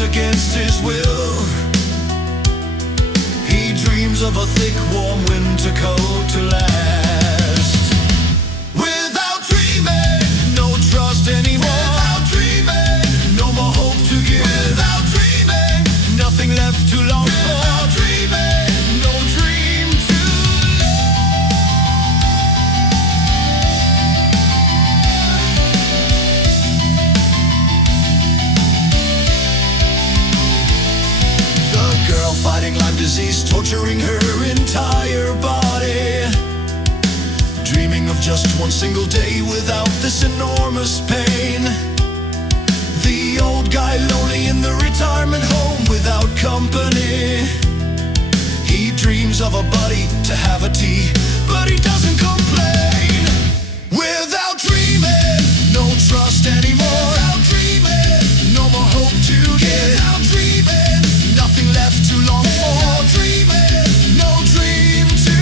dreams against his will. He dreams of a thick, warm winter coat to last. Without dreaming, no trust anymore. Without dreaming, no more hope to give. Without dreaming, nothing left to long for. Without dreaming, no dream to fighting Lyme disease, torturing her entire body, dreaming of just one single day without this enormous pain. The old guy lonely in the retirement home without company. He dreams of a buddy to have a tea, but he doesn't complain. Without dreaming, no trust anymore. Without dreaming, no more hope to give. Without dreaming, nothing left to long for. Without dreaming, no dream to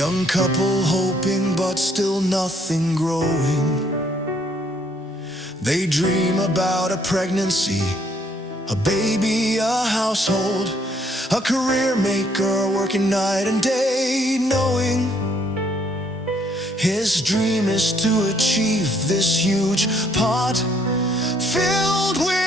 young couple hoping, but still nothing growing. They dream about a pregnancy, a baby, a household, a career maker working night and day, knowing his dream is to achieve this huge pot filled with